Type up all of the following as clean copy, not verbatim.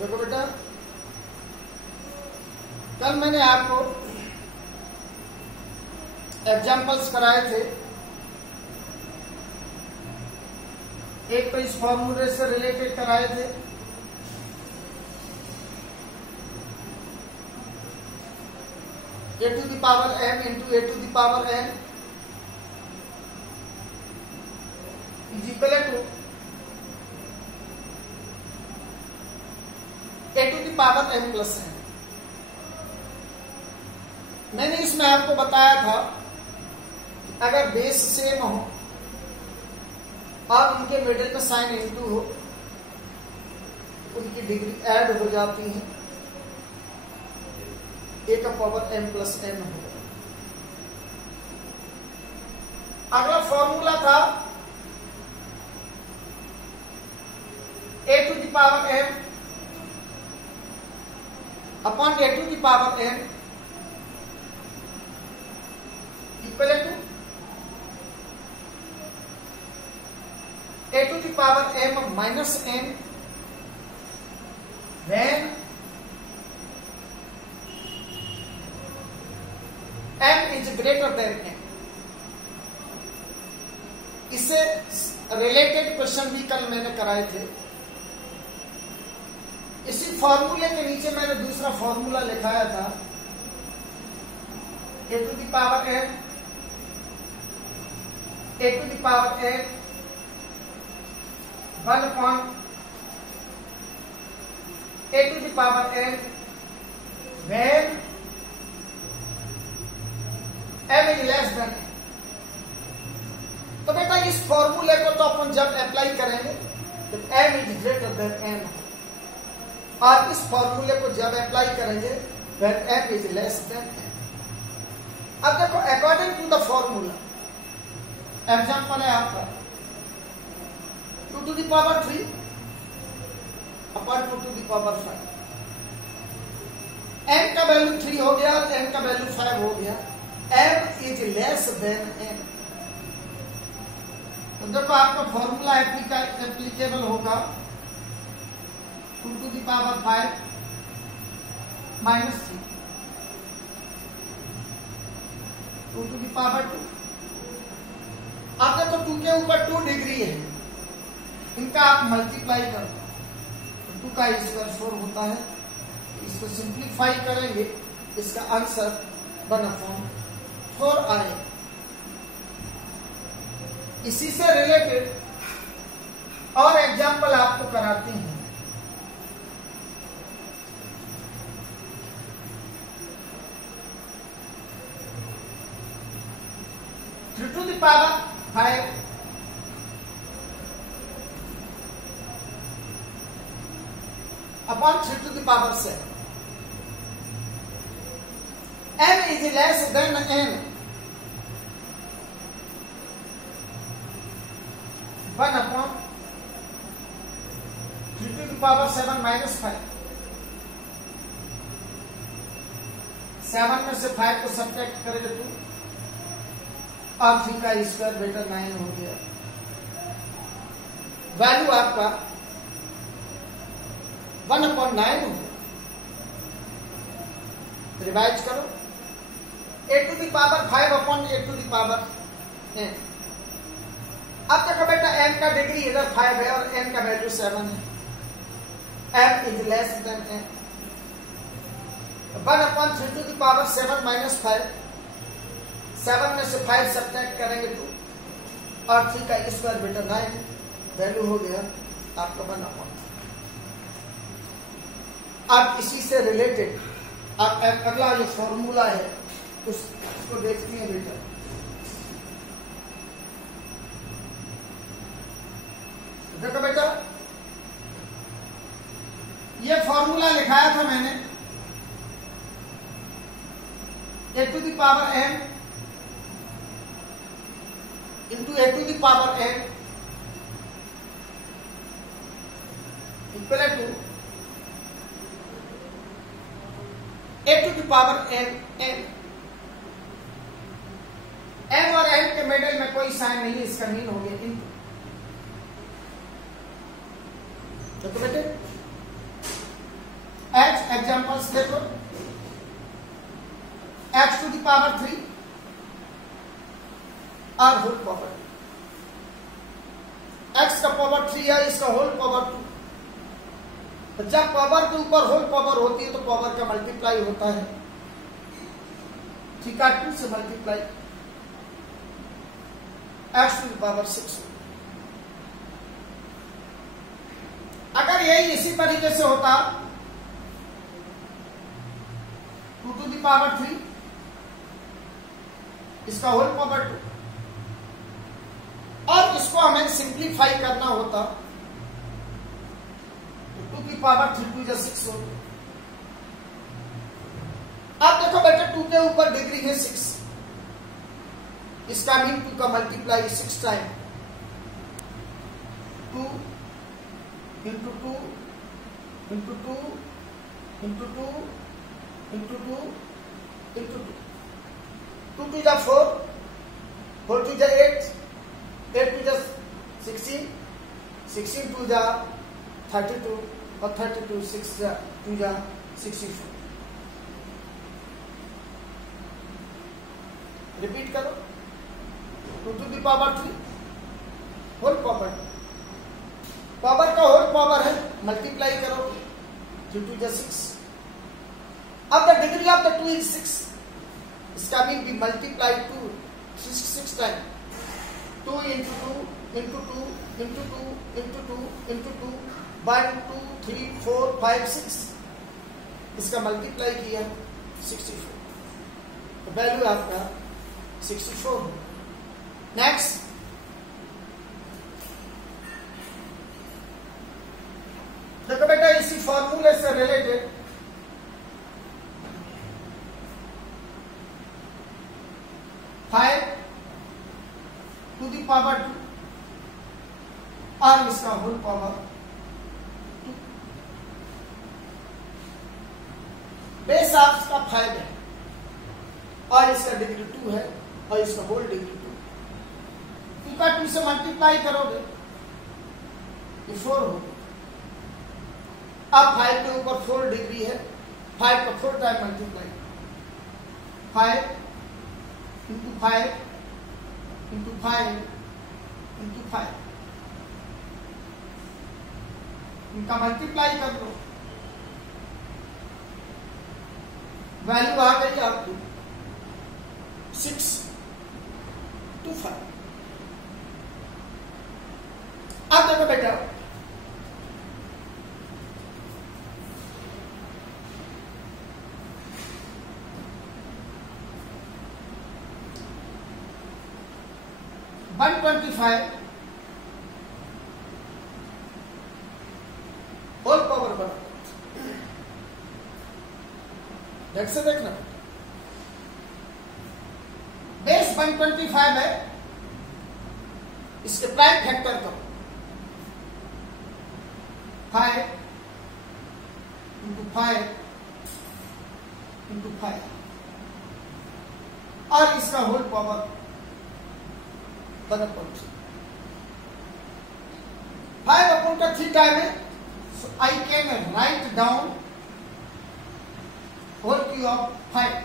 देखो बेटा, कल मैंने आपको एग्जाम्पल्स कराए थे। एक तो इस फॉर्मूले से रिलेटेड कराए थे, a to the power m into a to the power n is equal to a to the power m plus n। मैंने इसमें आपको बताया था अगर बेस सेम हो और उनके मिडिल में साइन इनटू हो, उनकी डिग्री ऐड हो जाती है, a का पावर m प्लस n हो। अगला फॉर्मूला था a to the power m upon a to the power n equal to a to the power m minus n when m is greater than n। इससे related question भी कल मैंने कराए थे। इसी फॉर्मूले के नीचे मैंने दूसरा फॉर्मूला लिखाया था, a to the power m a to the power n 1 upon a to the power n when m is less than n। तो बेटा इस फॉर्मूले को तो अपन जब अप्लाई करेंगे तो m is greater than n, और इस फॉर्मूले को जब अप्लाई करेंगे when m is less than n। अब देखो, according to the formula, example है आपका 2 to the power 3 अपॉन 2 to the power 5। n का वैल्यू 3 हो गया, n का वैल्यू 5 हो गया, m is less than n। तो देखो आपका फॉर्मूला एप्लीकेबल होगा 2 to the power 5 minus 3 2 to the power 2। अब देखो 2 के ऊपर 2 डिग्री है, इनका आप मल्टीप्लाई करो तो 2 का स्क्वायर 4 होता है। इसको सिंप्लीफाई करेंगे, इसका आंसर 1/4 आएगा। इसी से रिलेटेड और एग्जाम्पल आपको कराते हैं। Three to the power 5 upon 3 to the power 7 m is less than n 1 upon 3 to the power 7 minus 5। 7 में से 5 को सब्ट्रैक्ट करेंगे 2 और 3 का स्क्वायर बेटा 9 हो गया। वैल्यू आपका 1/9 हो। रिवाइज करो, a to the power 5 upon a to the power n। अब देखो बेटा, n का डिग्री इधर 5 है और n का वैल्यू 7 है, m is less than n। 1/3 to the power 7 minus 5, 7 में से 5 सब्ट्रैक्ट करेंगे 2 और 3 का स्क्वायर बेटा 9, वैल्यू हो गया आपका 1/3। अब इसी से रिलेटेड अब अगला जो फॉर्मूला है उसको देखते हैं बेटा। देखो बेटा, ये फॉर्मूला लिखाया था मैंने, a to the power m into a to the power n equal to a to the power n n। m और n के मिडिल में कोई साइन नहीं है, इसका मीन हो गया इनटू। तो बेटे एग्जाम्पल्स देखो, x टू द पावर 3 और होल पावर, x का पावर 3 है, इसका होल पावर 2। तो जब पावर के ऊपर होल पावर होती है तो पावर का मल्टीप्लाई होता है, ठीक है, 2 से multiply, x to the power 6। अगर यही इसी तरीके से होता 2 टू द पावर 3, इसका होल पावर 2, और इसको हमें सिंप्लीफाई करना होता तो 2 की पावर 3 टू 6 हो। अब देखो बेटा 2 के ऊपर डिग्री है 6, इसका मीन 2 का multiply 6 time, 2 into 2 into 2 into 2 into 2 into 2, 2 to 4, 4 to 8, 8 to 16, 16 to 32, और 32 6 टू 64। रिपीट करो, 2 to the power 3 whole power, power का होल पावर है, मल्टीप्लाई करो, 2 टू 6। अब the degree of the 2 is 6, इसका मीन भी multiply 2 6 time, 2 into 2 into 2 into 2 into 2 into 2, 1 2 3 4 5 6, इसका multiply किया 64, तो वैल्यू आपका 64। नेक्स्ट, देखो बेटा इसी फॉर्मूले से related five to the power 2 और इसका होल पावर 2, बेस ऑफ का 5 है और इसका डिग्री 2 है और इसका होल डिग्री 2 का 2 से मल्टीप्लाई करोगे ये 4 होगा। अब 5 के ऊपर 4 डिग्री है, 5 का 4 time multiply, 5 into 5 into 5 into 5, इनका मल्टीप्लाई कर लो, वैल्यू आ गई आपकी 6 टू 5। अब देखो बेटा 125 होल पावर बना, ढंग से देखना, बेस 125 है, इसके प्राइम फैक्टर करो, 5 इंटू 5 इंटू 5, और इसका होल पावर 1/3, 5 upon का 3 टाइम है, so I can write down whole cube of 5।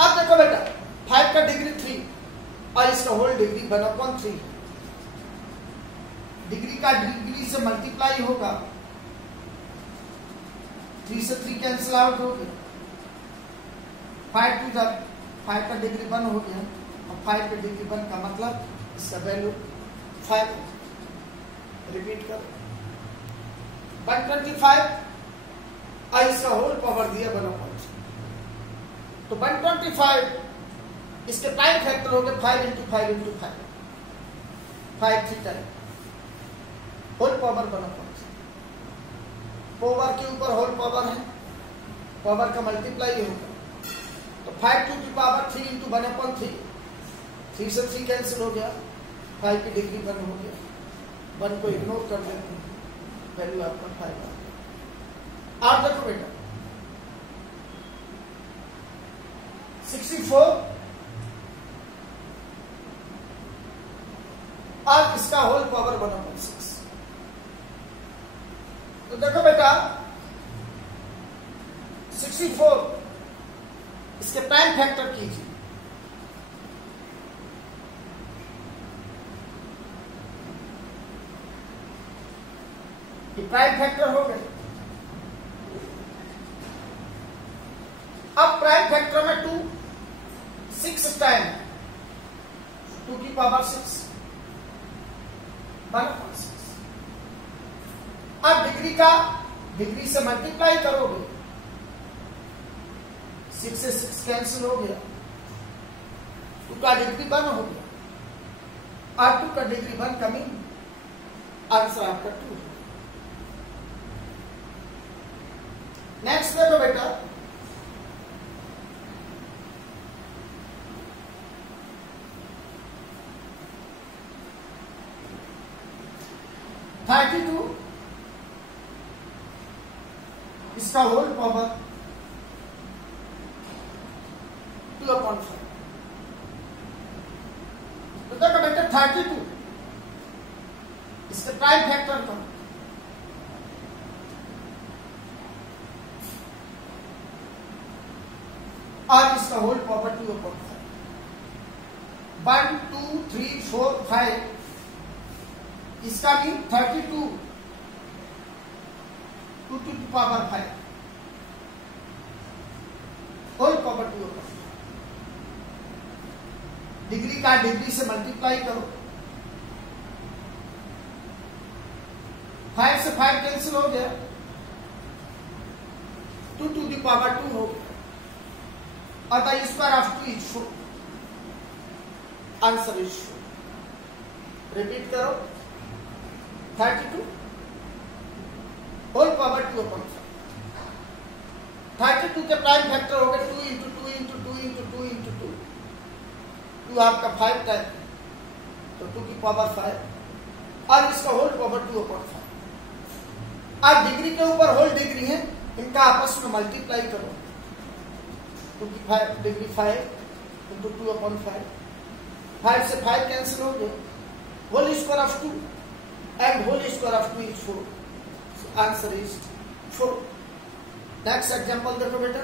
अब देखो बेटा 5 का डिग्री 3 और इसका होल डिग्री 1/3, डिग्री का डिग्री से मल्टीप्लाई होगा, 3 से 3 कैंसिल आउट हो गया, 5 टू 5 का डिग्री 1 हो गया, और 5 का डिग्री 1 का मतलब इसका वैल्यू 5। रिपीट करो, 125 और इसका होल पावर दिया 1/3, तो 125 इसके प्राइम फैक्टर हो गए 5 into 5 into 5, 5 3 time, whole power 1/3, power के ऊपर होल पावर है, पावर का मल्टीप्लाई होगा, तो 5 टू द पावर 3 इंटू 1/3, 3 से 3 कैंसिल हो गया, 5 की डिग्री 1 हो गया, 1 को इग्नोर कर देते हैं, वैल्यू आपका 5 आ गया। आप देखो बेटा 64 और इसका होल पावर 1/6, तो देखो बेटा 64 इसके प्राइम फैक्टर कीजिए। ये प्राइम फैक्टर हो गए। अब प्राइम फैक्टर में 2 6 टाइम 2 की पावर 6 1/6। अब डिग्री से मल्टीप्लाई करोगे, 6 से 6 कैंसिल हो गया, 2 का डिग्री 1 हो गया और 2 का डिग्री 1 कमिंग, आंसर आपका 2 है। नेक्स्ट देखो बेटा 32 इसका होल पावर 2/5। तो देखो बेटा 32 इसके प्राइम फैक्टर का और इसका होल पावर 2/5। 1 2 3 4 5 इसका भी 32 2 to the power 5 whole power 2/5। Degree का डिग्री से मल्टीप्लाई करो, 5 से 5 कैंसिल हो गया, 2 to the power 2 हो गया और the square of 2 is 4। Answer is 4। Repeat करो 32 होल पावर 2/5। 32 के प्राइम फैक्टर हो गए 2 into 2 into 2 into 2 into 2। 2 आपका 5 टाइम तो 2 की पावर 5 और इसका होल पावर 2/5। अब डिग्री के ऊपर होल डिग्री है, इनका आपस में मल्टीप्लाई करो, 2 की 5 डिग्री 5 into 2/5। 5 से 5 कैंसिल हो गए, whole square of 2 and whole square of 2 is 4. So answer is 4. Next example देखो बेटा